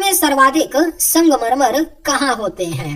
में सर्वाधिक संगमरमर कहाँ होते हैं?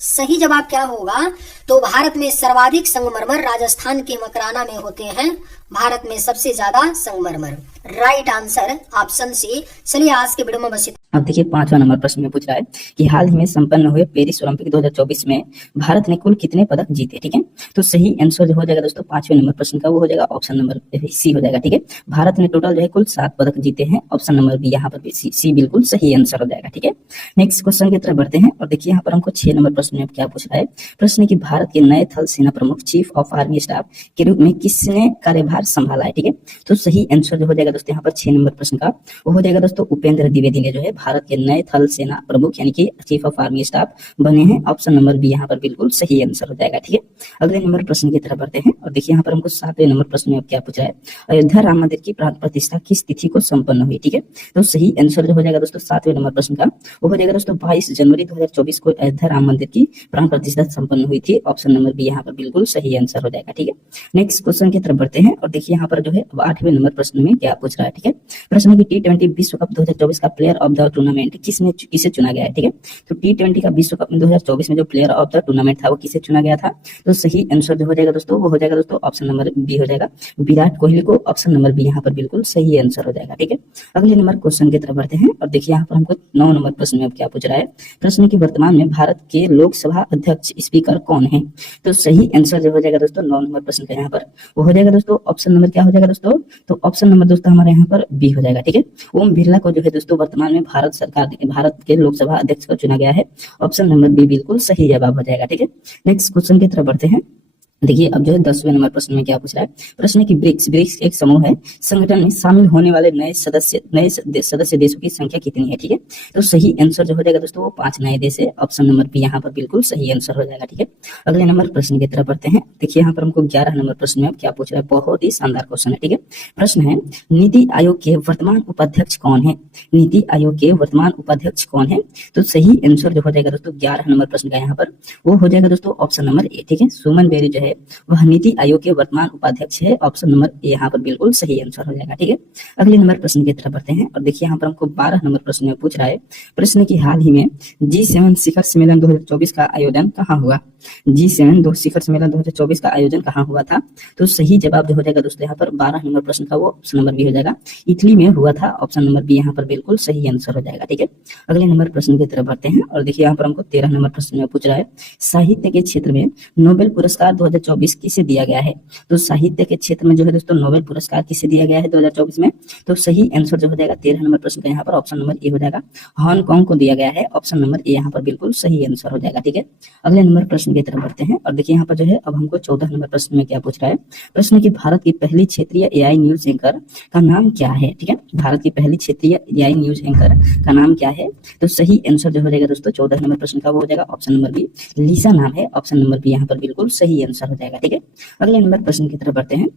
सही जवाब क्या होगा? तो भारत में सर्वाधिक संगमरमर राजस्थान के मकराना में होते हैं। भारत में सबसे ज्यादा संगमरमर। Right answer option C. चलिए आज के वीडियो में बस अब देखिए 5वां नंबर प्रश्न में पूछ रहा है कि हाल ही में संपन्न हुए पेरिस ओलंपिक 2024 में भारत ने कुल कितने पदक जीते। ठीक है, तो सही आंसर जो हो जाएगा दोस्तों 5वें नंबर प्रश्न का वो हो जाएगा ऑप्शन नंबर सी हो जाएगा। ठीक है, भारत ने टोटल जो है कुल 7 पदक जीते हैं। ऑप्शन नंबर बी यहाँ पर भी सी बिल्कुल सही आंसर हो जाएगा। ठीक है, नेक्स्ट क्वेश्चन की तरफ बढ़ते हैं और देखिए यहाँ पर हमको 6 नंबर प्रश्न में क्या पूछ रहा है। प्रश्न है कि भारत के नए थल सेना प्रमुख चीफ ऑफ आर्मी स्टाफ के रूप में किसने कार्यभार संभाला है। ठीक है, तो सही आंसर जो हो जाएगा दोस्तों यहाँ पर 6 नंबर प्रश्न का वो हो जाएगा दोस्तों उपेंद्र द्विवेदी ने जो है भारत के नए थल सेना प्रमुख यानी कि चीफ ऑफ आर्मी स्टाफ बने हैं। ऑप्शन नंबर बी यहाँ पर बिल्कुल सही आंसर हो जाएगा। ठीक है, अगले नंबर प्रश्न की तरफ बढ़ते हैं और देखिए यहाँ पर हमको 7वें नंबर प्रश्न में क्या पूछ रहा है। अयोध्या राम मंदिर की प्राण प्रतिष्ठा किस तिथि को संपन्न हुई। ठीक है, तो सही आंसर जो हो जाएगा दोस्तों 7वें नंबर प्रश्न का वो हो जाएगा दोस्तों 22 जनवरी 2024 को अयोध्या राम मंदिर की प्राण प्रतिष्ठा संपन्न हुई थी। ऑप्शन नंबर बी यहाँ पर बिल्कुल सही आंसर हो जाएगा। ठीक है, नेक्स्ट क्वेश्चन की तरफ बढ़ते हैं और देखिए यहाँ पर जो है 8वें नंबर प्रश्न में क्या पूछ रहा है। ठीक है, प्रश्न है कि T20 विश्व कप 2024 का प्लेयर ऑफ द टूर्नामेंट किसे चुना गया है। ठीक है, तो T20 का विश्व कप 2024 में जो प्लेयर ऑफ द टूर्नामेंट था वो किसे चुना गया था। तो सही आंसर जो हो जाएगा दोस्तों वो हो जाएगा दोस्तों ऑप्शन नंबर बी हो जाएगा विराट कोहली को। ऑप्शन नंबर बी यहाँ पर बिल्कुल सही आंसर हो जाएगा। ठीक है, अगले नंबर क्वेश्चन की तरफ बढ़ते हैं और देखिए यहाँ पर हमको 9 नंबर प्रश्न में क्या पूछ रहा है। प्रश्न की वर्तमान में भारत के लोकसभा अध्यक्ष स्पीकर कौन है। तो सही आंसर जो हो जाएगा दोस्तों 9 नंबर प्रश्न का यहाँ पर वो हो जाएगा दोस्तों ऑप्शन नंबर क्या हो जाएगा दोस्तों, तो ऑप्शन नंबर दोस्तों हमारे यहाँ पर बी हो जाएगा। ठीक है, ओम बिरला को जो है दोस्तों वर्तमान में भारत के लोकसभा अध्यक्ष को चुना गया है। ऑप्शन नंबर बी बिल्कुल सही जवाब हो जाएगा। ठीक है, नेक्स्ट क्वेश्चन की तरफ बढ़ते हैं। देखिए अब जो है 10वें नंबर प्रश्न में क्या पूछ रहा है। प्रश्न है कि ब्रिक्स एक समूह है, संगठन में शामिल होने वाले नए सदस्य देशों की संख्या कितनी है। ठीक है, तो सही आंसर जो हो जाएगा दोस्तों वो 5 नए देश है। ऑप्शन नंबर बी यहाँ पर बिल्कुल सही आंसर हो जाएगा। ठीक है, अगले नंबर प्रश्न की तरफ बढ़ते हैं। देखिए यहाँ पर हमको 11 नंबर प्रश्न में क्या पूछ रहा है, बहुत ही शानदार क्वेश्चन है। ठीक है, प्रश्न है नीति आयोग के वर्तमान उपाध्यक्ष कौन है। नीति आयोग के वर्तमान उपाध्यक्ष कौन है। तो सही आंसर जो हो जाएगा दोस्तों 11 नंबर प्रश्न का यहाँ पर वो हो जाएगा दोस्तों ऑप्शन नंबर ए। ठीक है, सुमन बेरी जो है वह नीति आयोग के वर्तमान उपाध्यक्ष है। ऑप्शन नंबर ए यहाँ पर बिल्कुल सही आंसर हो जाएगा। ठीक है, अगले नंबर प्रश्न की तरफ बढ़ते हैं और देखिए यहाँ पर हमको 12 नंबर प्रश्न में पूछ रहा है। प्रश्न की हाल ही में G7 शिखर सम्मेलन 2024 का आयोजन कहाँ हुआ। G7 शिखर सम्मेलन 2024 का आयोजन कहाँ हुआ था। तो सही जवाब जो हो जाएगा दोस्तों यहाँ पर 12 नंबर प्रश्न का वो ऑप्शन नंबर बी हो जाएगा, इटली में हुआ था। ऑप्शन नंबर बी यहाँ पर बिल्कुल सही आंसर हो जाएगा। ठीक है, अगले नंबर प्रश्न की तरफ बढ़ते हैं और देखिए यहाँ पर हमको 13 नंबर प्रश्न में पूछ रहा है। साहित्य के क्षेत्र में नोबेल पुरस्कार 2024 किसे दिया गया है। तो साहित्य के क्षेत्र में जो है दोस्तों नोबेल पुरस्कार किसे दिया गया है 2024 में। तो सही आंसर जो हो जाएगा 13 नंबर प्रश्न का यहाँ पर ऑप्शन नंबर ए हो जाएगा, हांगकांग को दिया गया है। ऑप्शन नंबर ए यहाँ पर बिल्कुल सही आंसर हो जाएगा। ठीक है, अगले नंबर प्रश्न की तरफ बढ़ते हैं और देखिए यहाँ पर जो है अब हमको 14 नंबर प्रश्न में क्या पूछ रहा है। प्रश्न की भारत की पहली क्षेत्रीय एआई न्यूज एंकर का नाम क्या है। ठीक है, भारत की पहली क्षेत्रीय एआई न्यूज एंकर का नाम क्या है। तो सही आंसर जो हो जाएगा दोस्तों 14 नंबर प्रश्न का वो हो जाएगा ऑप्शन नंबर बी, लिसा नाम है। ऑप्शन नंबर बी यहाँ पर बिल्कुल सही आंसर हो जाएगा। ठीक है, अगले नंबर प्रश्न की तरफ बढ़ते हैं।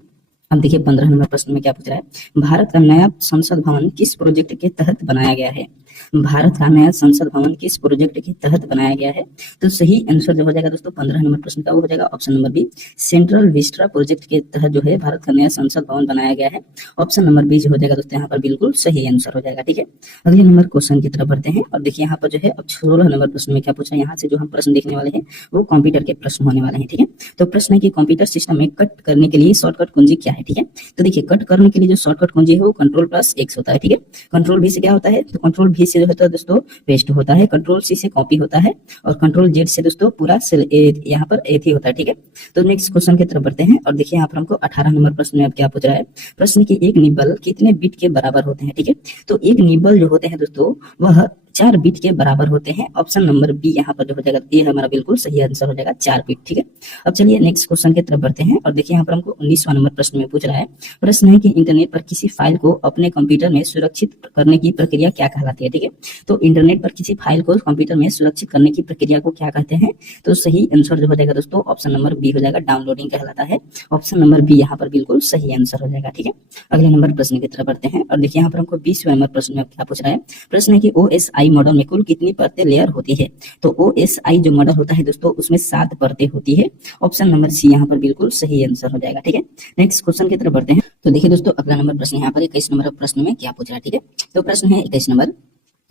अब देखिए 15 नंबर प्रश्न में क्या पूछ रहा है। भारत का नया संसद भवन किस प्रोजेक्ट के तहत बनाया गया है। भारत का नया संसद भवन किस प्रोजेक्ट के तहत बनाया गया है। तो सही आंसर जो हो जाएगा दोस्तों 15 नंबर प्रश्न का वो हो जाएगा option number B, central vista project के तहत जो है भारत का नया संसद भवन बनाया गया है। ऑप्शन नंबर बी जो हो जाएगा दोस्तों यहाँ पर बिल्कुल सही आंसर हो जाएगा। ठीक है, अगले नंबर क्वेश्चन की तरफ बढ़ते हैं और देखिए यहाँ पर जो है अब 16 नंबर प्रश्न में क्या पूछा है। यहाँ से जो हम प्रश्न देखने वाले हैं वो कंप्यूटर के प्रश्न होने वाले हैं। ठीक है, तो प्रश्न है कि कंप्यूटर सिस्टम में कट करने के लिए शॉर्टकट कुंजी क्या है। ठीक है, तो देखिए कट करने के लिए जो शॉर्टकट कुंजी है वो कंट्रोल+X होता है। ठीक है, कंट्रोल V से क्या होता है, तो कंट्रोल V से जो होता है दोस्तों पेस्ट होता है, कंट्रोल C से कॉपी होता है और कंट्रोल Z से दोस्तों पूरा यहाँ पर एथी होता है। ठीक है, तो नेक्स्ट क्वेश्चन की तरफ बढ़ते हैं और देखिए यहाँ पर हमको 18 नंबर प्रश्न में अब क्या पूछ रहा है। प्रश्न की एक निबल कितने बिट के बराबर होते हैं। ठीक है, तो एक निबल जो होते हैं दोस्तों वह 4 बिट के बराबर होते हैं। ऑप्शन नंबर बी यहाँ पर जो हो जाएगा ये हमारा बिल्कुल सही आंसर हो जाएगा 4 बिट। ठीक है, अब चलिए नेक्स्ट क्वेश्चन की तरफ बढ़ते हैं और देखिए यहाँ पर हमको 19वां नंबर प्रश्न में पूछ रहा है। प्रश्न है कि इंटरनेट पर किसी फाइल को अपने कंप्यूटर में सुरक्षित करने की प्रक्रिया क्या कहलाती है। ठीक है, तो इंटरनेट पर किसी फाइल को कंप्यूटर में सुरक्षित करने की प्रक्रिया को क्या कहते हैं। तो सही आंसर जो हो जाएगा दोस्तों ऑप्शन नंबर बी हो जाएगा, डाउनलोडिंग कहलाता है। ऑप्शन नंबर बी यहाँ पर बिल्कुल सही आंसर हो जाएगा। ठीक है, अगले नंबर प्रश्न की तरफ बढ़ते हैं और देखिए यहाँ पर हमको 20वें नंबर प्रश्न में क्या पूछ रहा है। प्रश्न है कि OSI मॉडल में कुल कितनी परतें लेयर होती है। तो OSI जो मॉडल होता है दोस्तों उसमें 7 परतें होती है। ऑप्शन नंबर सी यहाँ पर बिल्कुल सही आंसर हो जाएगा। ठीक है, नेक्स्ट क्वेश्चन की तरफ बढ़ते हैं। तो देखिए दोस्तों अगला नंबर प्रश्न यहाँ पर 21 नंबर प्रश्न में क्या पूछ रहा है। ठीक है, तो प्रश्न है 21 नंबर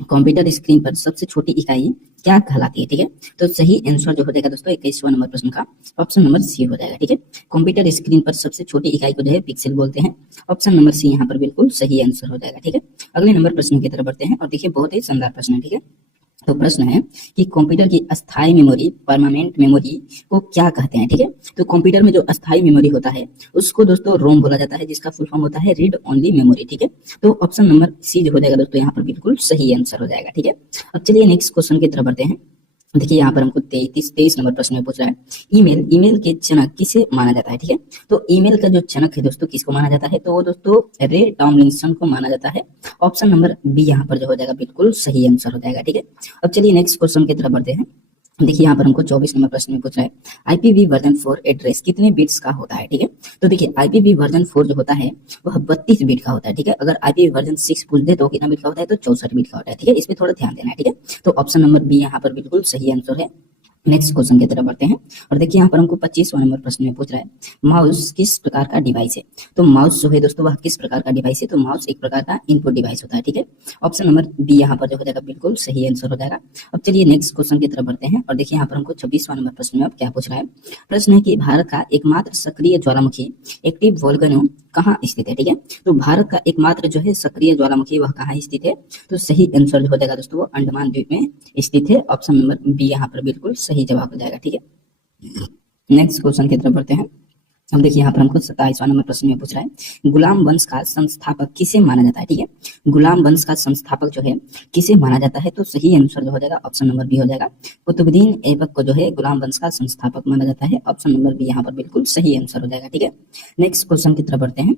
कंप्यूटर स्क्रीन पर सबसे छोटी इकाई क्या कहलाती है, ठीक है। तो सही आंसर जो हो जाएगा दोस्तों 21वां नंबर प्रश्न का ऑप्शन नंबर सी हो जाएगा, ठीक है। कंप्यूटर स्क्रीन पर सबसे छोटी इकाई को जो है पिक्सल बोलते हैं। ऑप्शन नंबर सी यहाँ पर बिल्कुल सही आंसर हो जाएगा, ठीक है। अगले नंबर प्रश्न की तरफ बढ़ते हैं और देखिए बहुत ही शानदार प्रश्न है, ठीक है। तो प्रश्न है कि कंप्यूटर की अस्थायी मेमोरी परमानेंट मेमोरी को क्या कहते हैं, ठीक है। तो कंप्यूटर में जो अस्थायी मेमोरी होता है उसको दोस्तों रोम बोला जाता है, जिसका फुल फॉर्म होता है रीड ओनली मेमोरी, ठीक है। तो ऑप्शन नंबर सी जो हो जाएगा दोस्तों यहाँ पर बिल्कुल सही आंसर हो जाएगा, ठीक है। अब चलिए नेक्स्ट क्वेश्चन की तरफ बढ़ते हैं। देखिए यहाँ पर हमको 23 नंबर प्रश्न में पूछ रहा है ईमेल के जनक किसे माना जाता है, ठीक है। तो ईमेल का जो जनक है दोस्तों किसको माना जाता है, तो वो दोस्तों रे टॉमलिंसन को माना जाता है। ऑप्शन नंबर बी यहाँ पर जो हो जाएगा बिल्कुल सही आंसर हो जाएगा, ठीक है। अब चलिए नेक्स्ट क्वेश्चन की तरफ बढ़ते हैं। देखिए यहाँ पर हमको 24 नंबर प्रश्न में पूछ रहा है आईपीवी वर्जन 4 एड्रेस कितने बिट्स का होता है, ठीक है। तो देखिए आईपीवी वर्जन 4 जो होता है वह 32 बिट का होता है, ठीक है। अगर आईपीवी वर्जन 6 पूछ दे तो कितना बिट का होता है, तो 64 बिट का होता है, ठीक है। इसमें थोड़ा ध्यान देना है, ठीक है। तो ऑप्शन नंबर बी यहाँ पर बिल्कुल सही आंसर है। नेक्स्ट क्वेश्चन की तरफ बढ़ते हैं और देखिए यहाँ पर हमको 25वां नंबर प्रश्न में पूछ रहा है माउस किस प्रकार का डिवाइस है। तो माउस जो है दोस्तों वह किस प्रकार का डिवाइस है, तो माउस एक प्रकार का इनपुट डिवाइस होता है, ठीक है। ऑप्शन नंबर बी यहाँ पर जो हो जाएगा बिल्कुल सही आंसर हो जाएगा। अब चलिए नेक्स्ट क्वेश्चन की तरफ बढ़ते हैं और देखिए यहाँ पर हमको 26वां नंबर प्रश्न में अब क्या पूछ रहा है। प्रश्न है कि भारत का एकमात्र सक्रिय ज्वालामुखी एक्टिव वोल्केनो कहाँ स्थित है, ठीक है। तो भारत का एकमात्र जो है सक्रिय ज्वालामुखी वह कहाँ स्थित है, तो सही आंसर जो हो जाएगा दोस्तों वो अंडमान द्वीप में स्थित है। ऑप्शन नंबर बी यहाँ पर बिल्कुल सही जवाब हो जाएगा, ठीक है। नेक्स्ट क्वेश्चन की तरफ बढ़ते हैं। अब देखिए यहाँ पर हमको 27वां नंबर प्रश्न में पूछ रहा है गुलाम वंश का संस्थापक किसे माना जाता है, ठीक है। गुलाम वंश का संस्थापक जो है किसे माना जाता है, तो सही आंसर जो हो जाएगा ऑप्शन नंबर बी हो जाएगा। कुतुबुद्दीन ऐबक को जो है गुलाम वंश का संस्थापक माना जाता है। ऑप्शन नंबर बी यहाँ पर बिल्कुल सही आंसर हो जाएगा, ठीक है। नेक्स्ट क्वेश्चन की तरफ बढ़ते हैं।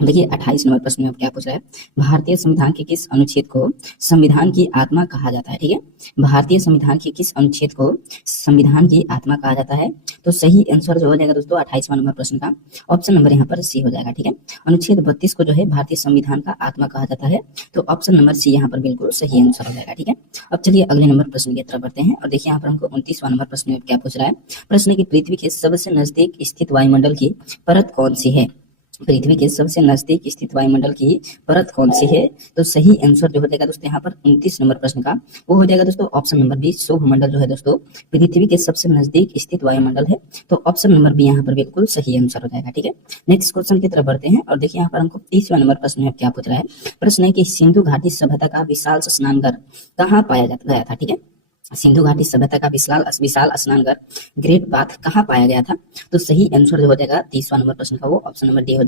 देखिए 28 नंबर प्रश्न में अब क्या पूछ रहा है भारतीय संविधान के किस अनुच्छेद को संविधान की आत्मा कहा जाता है, ठीक है। भारतीय संविधान के किस अनुच्छेद को संविधान की आत्मा कहा जाता है, तो सही आंसर जो हो जाएगा दोस्तों 28वां नंबर प्रश्न का ऑप्शन नंबर यहाँ पर सी हो जाएगा, ठीक है। अनुच्छेद 32 को जो है भारतीय संविधान का आत्मा कहा जाता है, तो ऑप्शन नंबर सी यहाँ पर बिल्कुल सही आंसर हो जाएगा, ठीक है। अब चलिए अगले नंबर प्रश्न की तरफ बढ़ते हैं और देखिए यहाँ पर हमको 29वां नंबर प्रश्न में क्या पूछ रहा है। प्रश्न है कि पृथ्वी के सबसे नजदीक स्थित वायुमंडल की परत कौन सी है, पृथ्वी के सबसे नजदीक स्थित वायुमंडल की परत कौन सी है, तो सही आंसर जो हो जाएगा दोस्तों यहाँ पर 29 नंबर प्रश्न का वो हो जाएगा दोस्तों ऑप्शन नंबर बी सौरमंडल जो है दोस्तों पृथ्वी के सबसे नजदीक स्थित वायुमंडल है, तो ऑप्शन नंबर बी यहाँ पर बिल्कुल सही आंसर हो जाएगा, ठीक है। नेक्स्ट क्वेश्चन की तरफ बढ़ते हैं और देखिए यहाँ पर हमको 30वां नंबर प्रश्न में क्या पूछ रहा है। प्रश्न है कि सिंधु घाटी सभ्यता का विशाल स्नानघर कहाँ पाया गया था, ठीक है। सिंधु घाटी सभ्यता का विशाल स्नानघर ग्रेट बाथ कहाँ पाया गया था, तो सही आंसर जो हो जाएगा 30वां नंबर प्रश्न का वो ऑप्शन नंबर डी हो जाएगा।